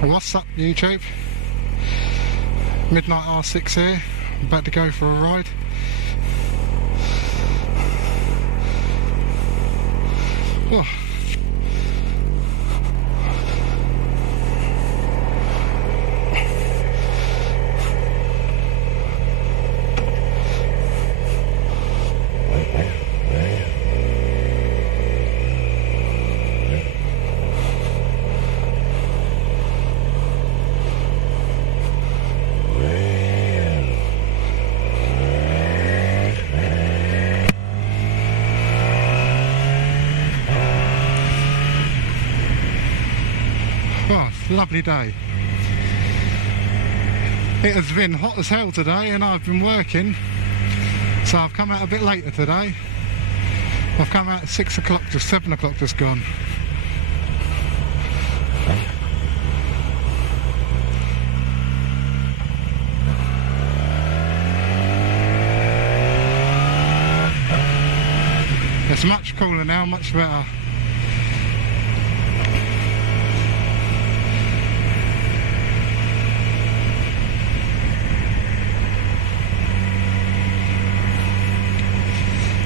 What's up, YouTube? Midnight R6 here, about to go for a ride. Oh. Oh, lovely day. It has been hot as hell today and I've been working, so I've come out a bit later today. I've come out at 6 o'clock, just 7 o'clock just gone. It's much cooler now, much better.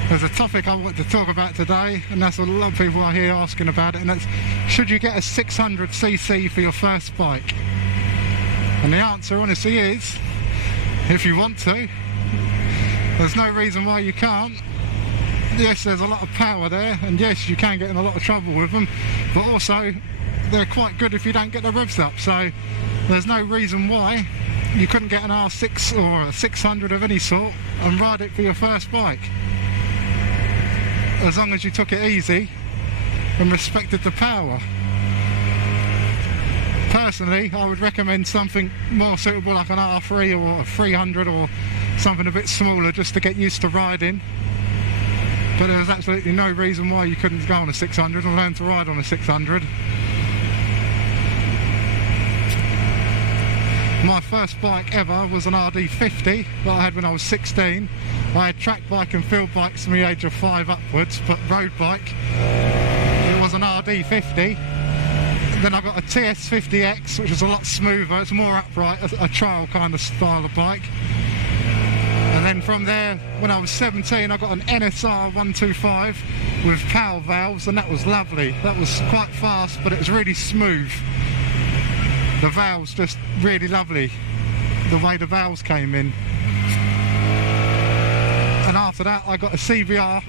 There's a topic I want to talk about today, and that's what a lot of people are here asking about it, and that's, should you get a 600cc for your first bike? And the answer honestly is, if you want to. There's no reason why you can't. Yes, there's a lot of power there, and yes, you can get in a lot of trouble with them, but also they're quite good if you don't get the revs up, so there's no reason why you couldn't get an R6 or a 600 of any sort and ride it for your first bike. As long as you took it easy and respected the power. Personally, I would recommend something more suitable like an R3 or a 300 or something a bit smaller just to get used to riding. But there's absolutely no reason why you couldn't go on a 600 and learn to ride on a 600. My first bike ever was an RD50 that I had when I was 16. I had track bike and field bikes from the age of 5 upwards, but road bike, it was an RD50. Then I got a TS50X, which was a lot smoother, it's more upright, a trail kind of style of bike. And then from there, when I was 17, I got an NSR 125 with power valves, and that was lovely. That was quite fast, but it was really smooth. The valves just really lovely, the way the valves came in. And after that I got a CBR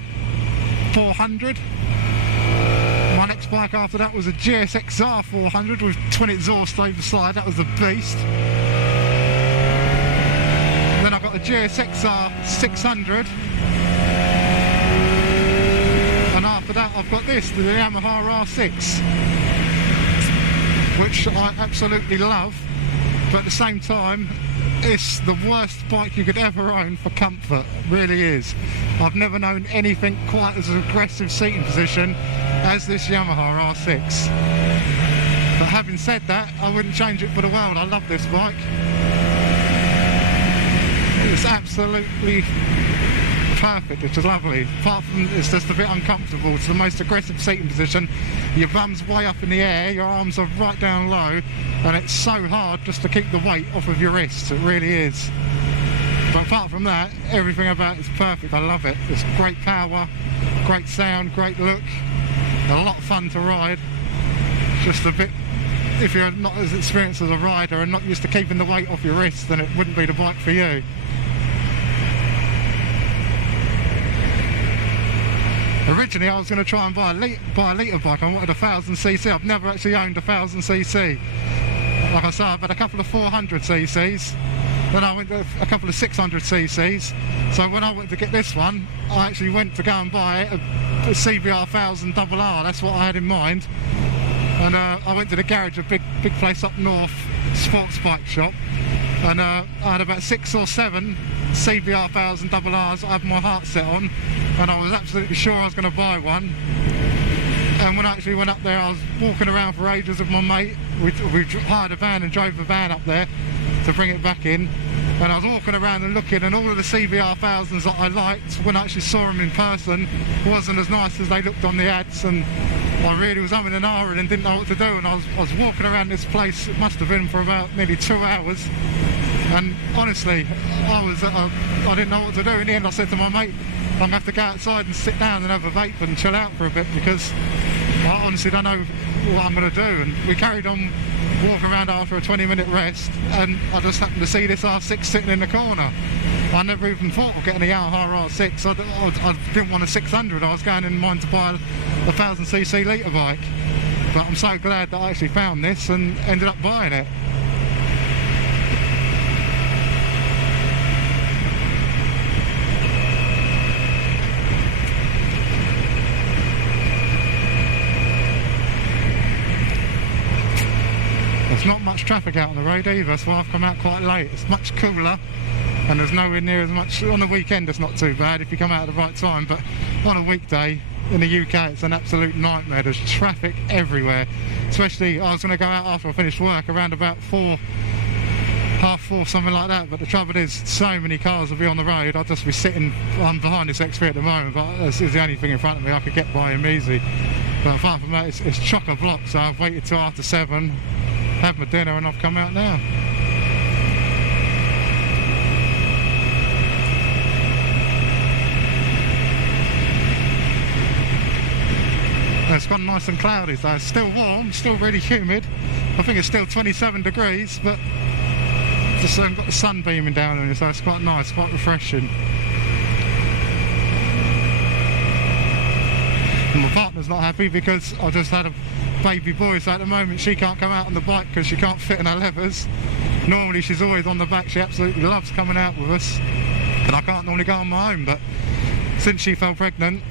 400. My next bike after that was a GSXR 400 with twin exhaust over the side, that was a beast. Then I got a GSXR 600. And after that I've got this, the Yamaha R6. Which I absolutely love, but at the same time, it's the worst bike you could ever own for comfort, it really is. I've never known anything quite as aggressive seating position as this Yamaha R6. But having said that, I wouldn't change it for the world. I love this bike. It's absolutely perfect, it's just lovely. Apart from it's just a bit uncomfortable, it's the most aggressive seating position. Your bum's way up in the air, your arms are right down low, and it's so hard just to keep the weight off of your wrists, it really is. But apart from that, everything about it is perfect, I love it. It's great power, great sound, great look, a lot of fun to ride. Just a bit, if you're not as experienced as a rider and not used to keeping the weight off your wrists, then it wouldn't be the bike for you. Originally I was going to try and buy a litre bike. I wanted a 1000cc. I've never actually owned a 1000cc. Like I said, I've had a couple of 400cc's, then I went to a couple of 600cc's. So when I went to get this one, I actually went to go and buy a CBR 1000 RR. That's what I had in mind. And I went to the garage, a big place up north, sports bike shop, and I had about 6 or 7 CBR 1000 RRs I had my heart set on, and I was absolutely sure I was going to buy one. And when I actually went up there, I was walking around for ages with my mate. We hired a van and drove the van up there to bring it back in, and I was walking around and looking, and all of the CBR 1000s that I liked, when I actually saw them in person, wasn't as nice as they looked on the ads, and I really was umming and ahhing and didn't know what to do, and I was walking around this place, it must have been for about nearly 2 hours, and honestly, I didn't know what to do. In the end I said to my mate, I'm going to have to go outside and sit down and have a vape and chill out for a bit, because I honestly don't know what I'm going to do. And we carried on walking around after a 20-minute rest, and I just happened to see this R6 sitting in the corner. I never even thought of getting a Yamaha R6. I didn't want a 600. I was going in mind to buy a 1000cc litre bike, but I'm so glad that I actually found this and ended up buying it. There's not much traffic out on the road either, so I've come out quite late. It's much cooler, and there's nowhere near as much. On the weekend it's not too bad if you come out at the right time, but on a weekday in the UK it's an absolute nightmare. There's traffic everywhere. Especially, I was going to go out after I finished work around about 4, half 4, something like that, but the trouble is so many cars will be on the road. I'll just be sitting, I'm behind this XP at the moment, but this is the only thing in front of me. I could get by him easy, but apart from that it's chock-a-block, so I've waited till after 7, had my dinner, and I've come out now. It's gone nice and cloudy, so it's still warm, still really humid. I think it's still 27 degrees, but just got the sun beaming down on it, so it's quite nice, quite refreshing. And my partner's not happy because I just had a baby boy, so at the moment she can't come out on the bike because she can't fit in her levers. Normally she's always on the back, she absolutely loves coming out with us, and I can't normally go on my own, but since she fell pregnant,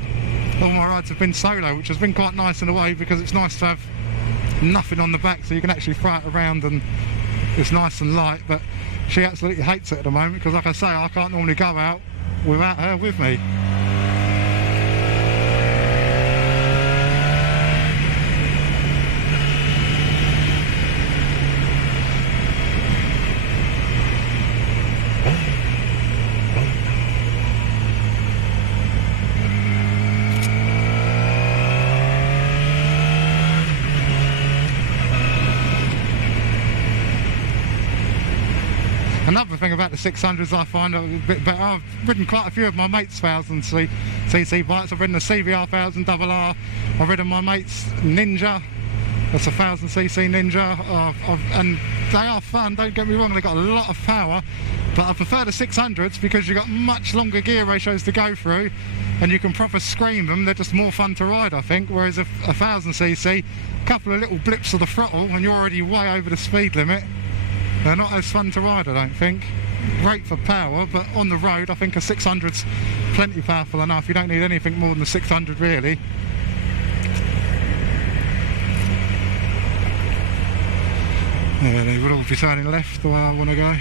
all my rides have been solo, which has been quite nice in a way, because it's nice to have nothing on the back so you can actually throw it around and it's nice and light. But she absolutely hates it at the moment because, like I say, I can't normally go out without her with me. Another thing about the 600s I find a bit better, I've ridden quite a few of my mates' 1000cc bikes. I've ridden the CBR 1000RR, I've ridden my mate's Ninja, that's a 1000cc Ninja, and they are fun, don't get me wrong, they've got a lot of power, but I prefer the 600s because you've got much longer gear ratios to go through and you can proper scream them. They're just more fun to ride, I think, whereas a 1000cc, a couple of little blips of the throttle and you're already way over the speed limit. They're not as fun to ride, I don't think. Great for power, but on the road I think a 600's plenty powerful enough. You don't need anything more than a 600 really. Yeah, they would all be turning left the way I want to go.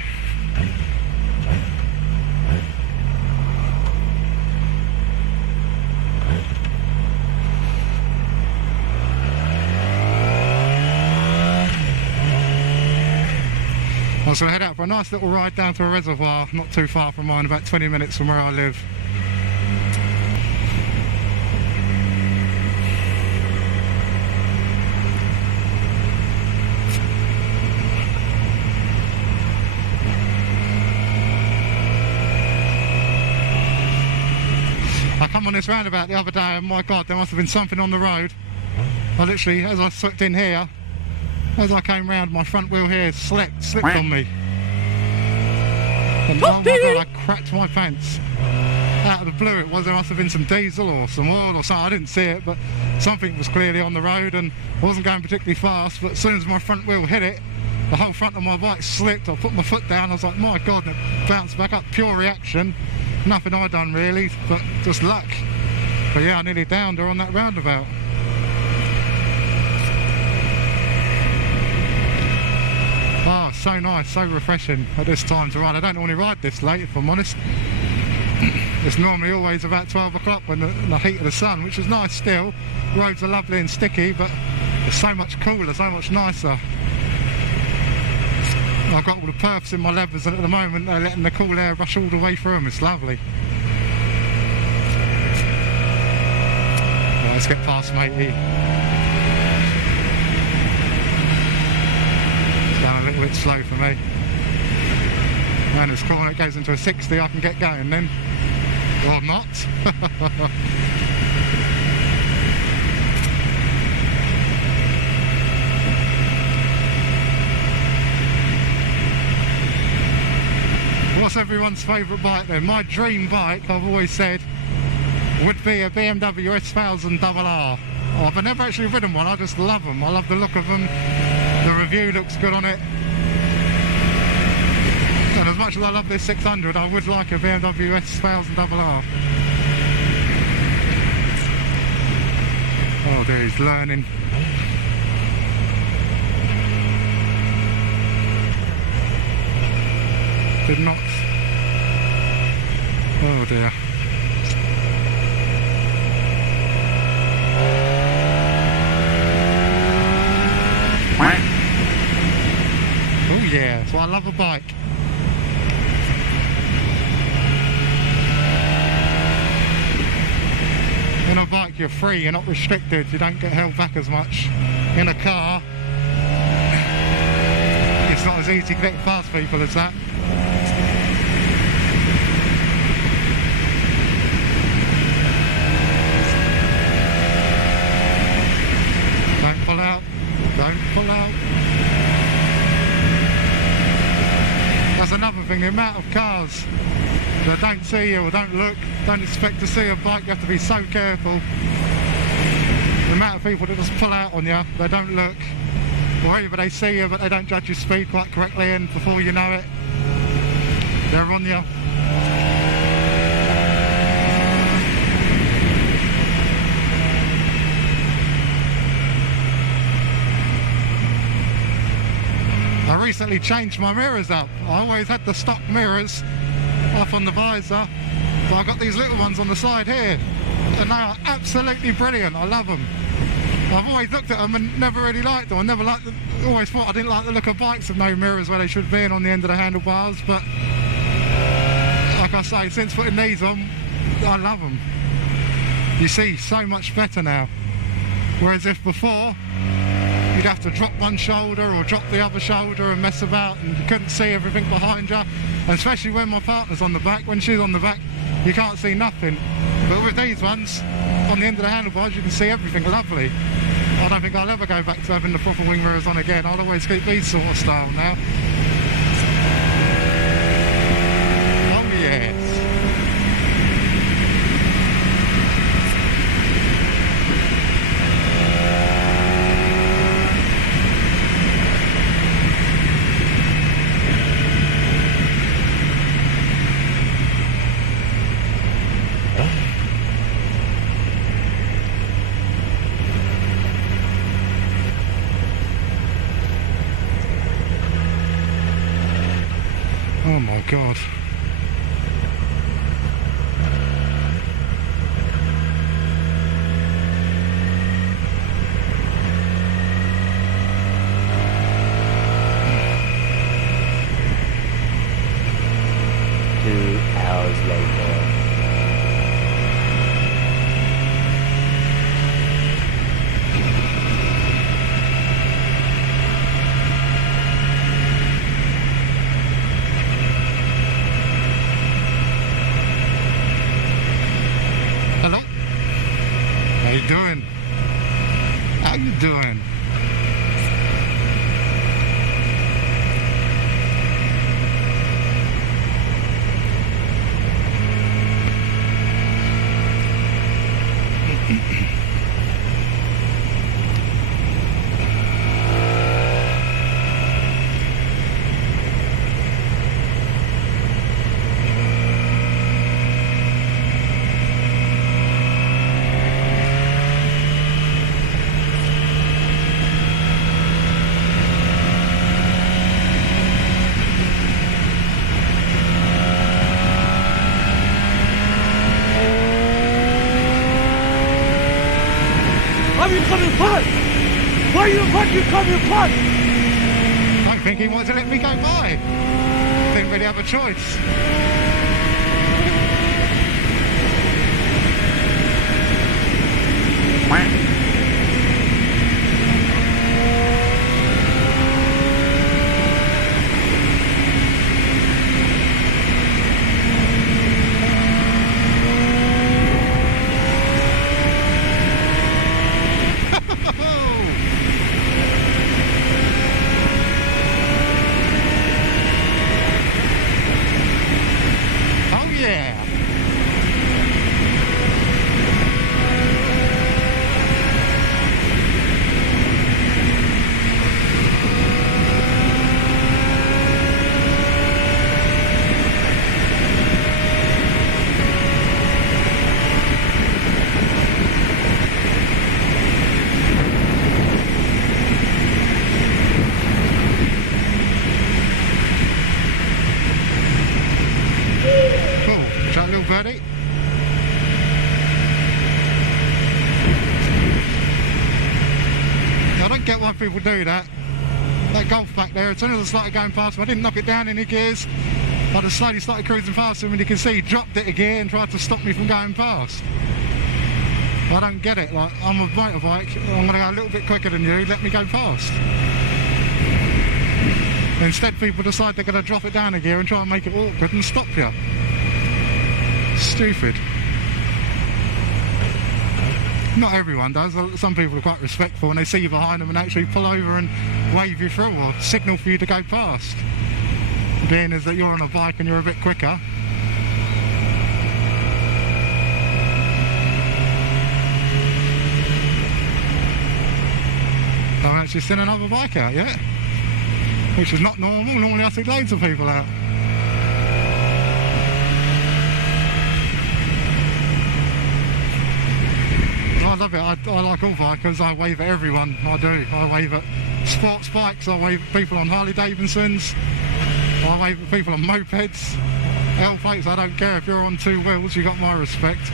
I was going to head out for a nice little ride down to a reservoir, not too far from mine, about 20 minutes from where I live. I come on this roundabout the other day and my God, there must have been something on the road. I literally, as I slipped in here, as I came round, my front wheel here slipped on me. And oh my God, I cracked my pants. Out of the blue it was, there must have been some diesel or some oil or something, I didn't see it, but something was clearly on the road and I wasn't going particularly fast, but as soon as my front wheel hit it, the whole front of my bike slipped. I put my foot down, I was like, my God, and it bounced back up, pure reaction. Nothing I done really, but just luck. But yeah, I nearly downed her on that roundabout. Oh, so nice, so refreshing at this time to ride. I don't normally ride this late, if I'm honest. It's normally always about 12 o'clock when the heat of the sun, which is nice still. Roads are lovely and sticky, but it's so much cooler, so much nicer. I've got all the perfs in my levers and at the moment they're letting the cool air rush all the way through them. It's lovely. Right, let's get past matey. bit slow for me. And as cool when it goes into a 60, I can get going then. Or not. What's everyone's favourite bike then? My dream bike, I've always said, would be a BMW S1000 RR. I've never actually ridden one, I just love them. I love the look of them. The review looks good on it. And as much as I love this 600, I would like a BMW S1000 RR. Oh dear, he's learning. Did not. Oh dear. Oh yeah, that's why I love a bike. In a bike you're free, you're not restricted, you don't get held back as much. In a car, it's not as easy to get past people as that. Don't pull out, don't pull out. That's another thing, the amount of cars that don't see you or don't look, don't expect to see a bike. You have to be so careful. The amount of people that just pull out on you, they don't look, or either they see you but they don't judge your speed quite correctly, and before you know it, they're on you. I recently changed my mirrors up. I always had the stock mirrors off on the visor, but I've got these little ones on the side here, and they are absolutely brilliant. I love them. I've always looked at them and never really liked them. I never liked them, always thought I didn't like the look of bikes with no mirrors where they should be and on the end of the handlebars, but like I say, since putting these on, I love them. You see so much better now, whereas if before you'd have to drop one shoulder or drop the other shoulder and mess about, and you couldn't see everything behind you. And especially when my partner's on the back, when she's on the back, you can't see nothing. But with these ones, on the end of the handlebars, you can see everything lovely. I don't think I'll ever go back to having the proper wing mirrors on again. I'll always keep these sort of style now. Oh yes. Oh my God. Hello? How you doing? How you doing? Why you coming past? Why you coming past? I think he wanted to let me go by. Didn't really have a choice. people do that. That Golf back there, as soon as I started going past him, I didn't knock it down any gears. I just slowly started cruising past him, and you can see he dropped it again and tried to stop me from going past. I don't get it. Like, I'm a motorbike, I'm going to go a little bit quicker than you, let me go past. Instead, people decide they're going to drop it down a gear and try and make it awkward and stop you. Stupid. Not everyone does. Some people are quite respectful and they see you behind them and actually pull over and wave you through or signal for you to go past. Being is that you're on a bike and you're a bit quicker. I haven't actually seen another bike out yet, which is not normal. Normally I see loads of people out. I love it. I like all bikers. I wave at everyone. I do. I wave at sports bikes. I wave at people on Harley Davidsons. I wave at people on mopeds. L plates, I don't care. If you're on two wheels, you got my respect.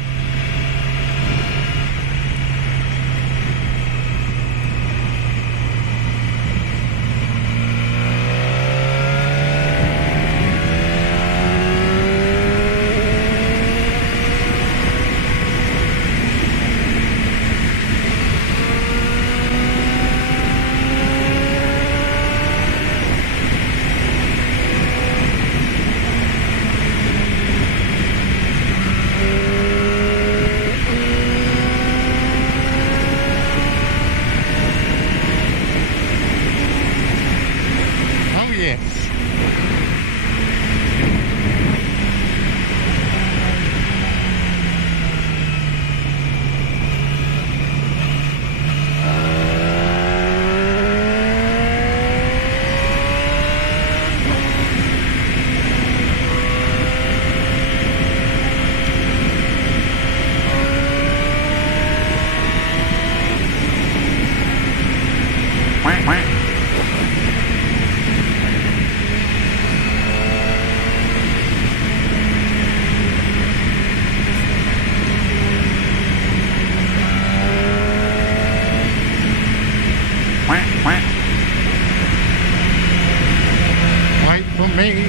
Wait for me.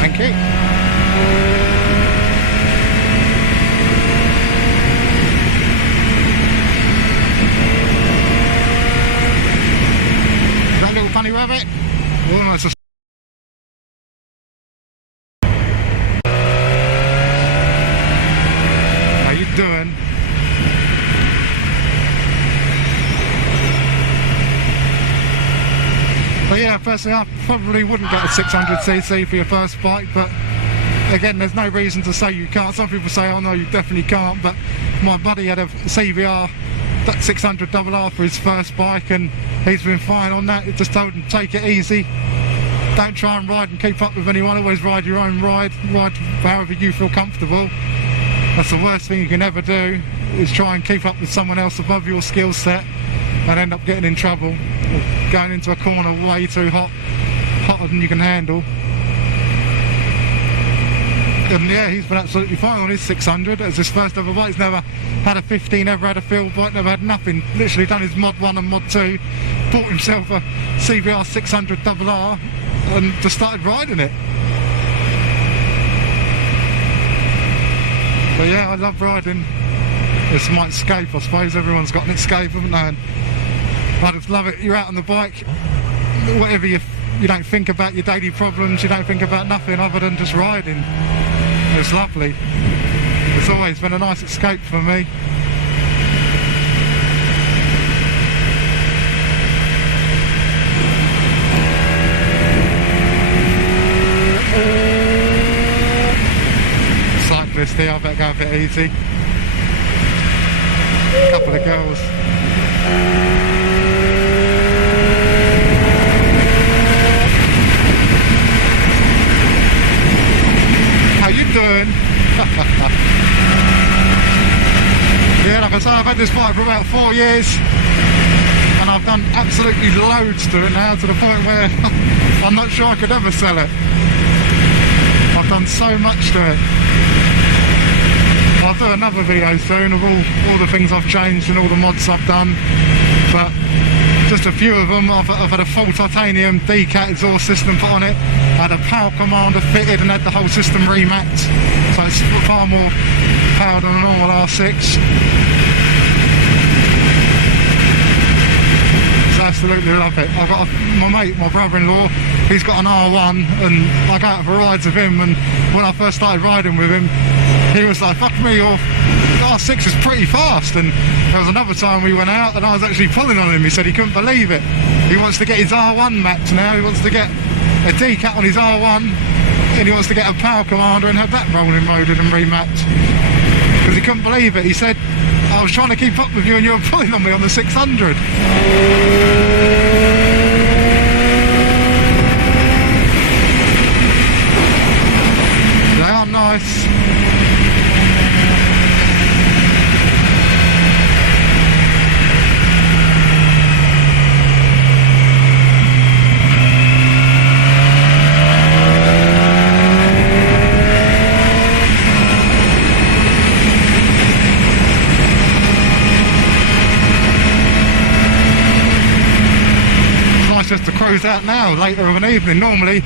Thank you. That little bunny rabbit? Almost a... How you doing? But yeah, personally I probably wouldn't get a 600cc for your first bike, but again, there's no reason to say you can't. Some people say, oh no, you definitely can't, but my buddy had a CVR, that 600RR for his first bike, and he's been fine on that. It just told him, take it easy, don't try and ride and keep up with anyone, always ride your own ride however you feel comfortable. That's the worst thing you can ever do, is try and keep up with someone else above your skill set and end up getting in trouble, or going into a corner way too hot, hotter than you can handle. And yeah, he's been absolutely fine on his 600. It's his first ever bike. He's never had a 15, never had a field bike, never had nothing. Literally done his Mod 1 and Mod 2, bought himself a CVR 600RR and just started riding it. But yeah, I love riding. It's my escape, I suppose. Everyone's got an escape, haven't they? And I just love it. You're out on the bike, whatever you don't think about your daily problems, you don't think about nothing other than just riding. It's lovely. It's always been a nice escape for me. Cyclist here, I better go a bit easy. A couple of girls. How you doing? Yeah, like I say, I've had this bike for about 4 years and I've done absolutely loads to it now, to the point where I'm not sure I could ever sell it. I've done so much to it. I'll do another video soon of all the things I've changed and all the mods I've done, but just a few of them. I've had a full titanium decat exhaust system put on it. I had a power commander fitted and had the whole system remapped, so it's far more power than a normal R6. Absolutely love it. I've got my mate, my brother-in-law, he's got an R1 and I go out for rides with him, and when I first started riding with him he was like, fuck me, your R6 is pretty fast. And there was another time we went out and I was actually pulling on him. He said he couldn't believe it. He wants to get his R1 mapped now. He wants to get a decat on his R1 and he wants to get a power commander and have that rolling loaded and remapped, because he couldn't believe it. He said, I was trying to keep up with you and you were pulling on me on the 600. They are nice. Just to cruise out now later of an evening. Normally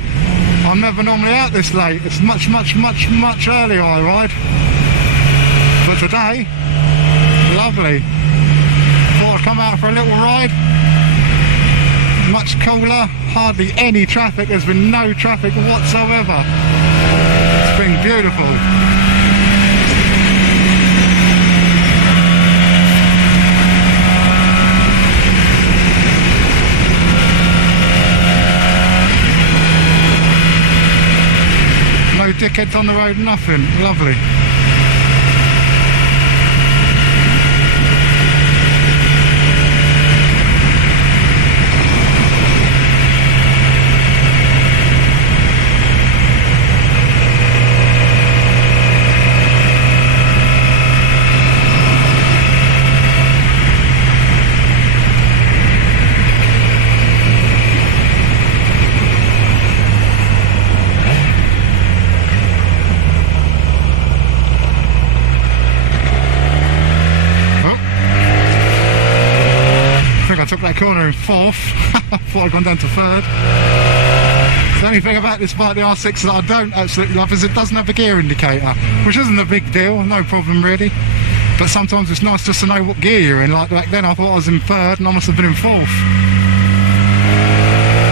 I'm never normally out this late. It's much earlier I ride, but today, lovely. Thought I'd come out for a little ride. Much cooler, hardly any traffic. There's been no traffic whatsoever. It's been beautiful. No dickheads on the road, nothing. Lovely. I took that corner in fourth. Thought I'd gone down to third. The only thing about this bike, the R6, that I don't absolutely love is it doesn't have a gear indicator, which isn't a big deal, no problem really. But sometimes it's nice just to know what gear you're in. Like back then I thought I was in third and I must have been in fourth.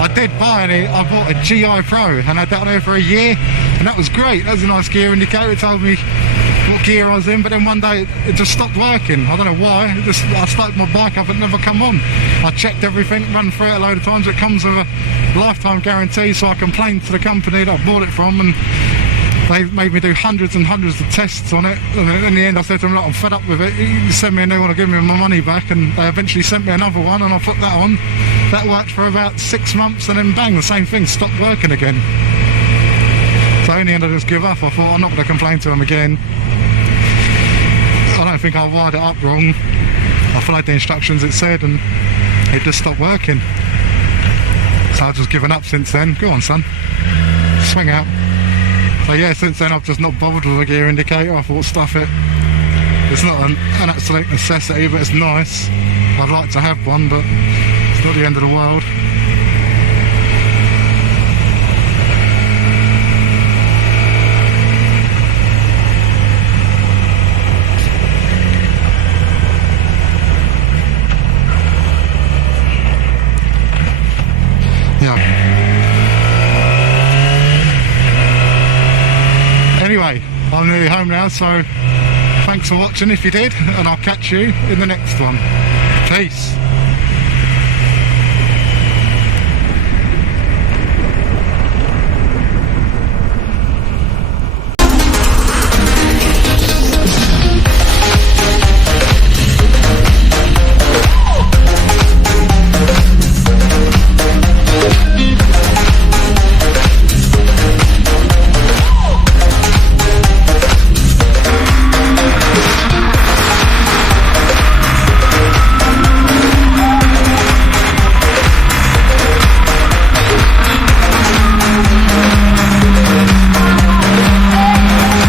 I did buy it, I bought a GI Pro and I had that on there for a year, and that was great. That was a nice gear indicator. It told me what gear I was in, but then one day it just stopped working. I don't know why. I started my bike up, it never come on. I checked everything, run through it a load of times. It comes with a lifetime guarantee, so I complained to the company that I bought it from, and they made me do hundreds and hundreds of tests on it. And in the end I said to them, look, I'm fed up with it, you send me a new one or give me my money back. And they eventually sent me another one and I put that on. That worked for about 6 months and then bang, the same thing stopped working again. So in the end I just give up. I thought I'm not going to complain to them again. I don't think I wired it up wrong. I followed the instructions it said and it just stopped working. So I've just given up since then. Go on, son. Swing out. So yeah, since then I've just not bothered with a gear indicator. I thought, stuff it. It's not an absolute necessity, but it's nice. I'd like to have one, but it's not the end of the world. Anyway, I'm nearly home now, so thanks for watching if you did, and I'll catch you in the next one. Peace.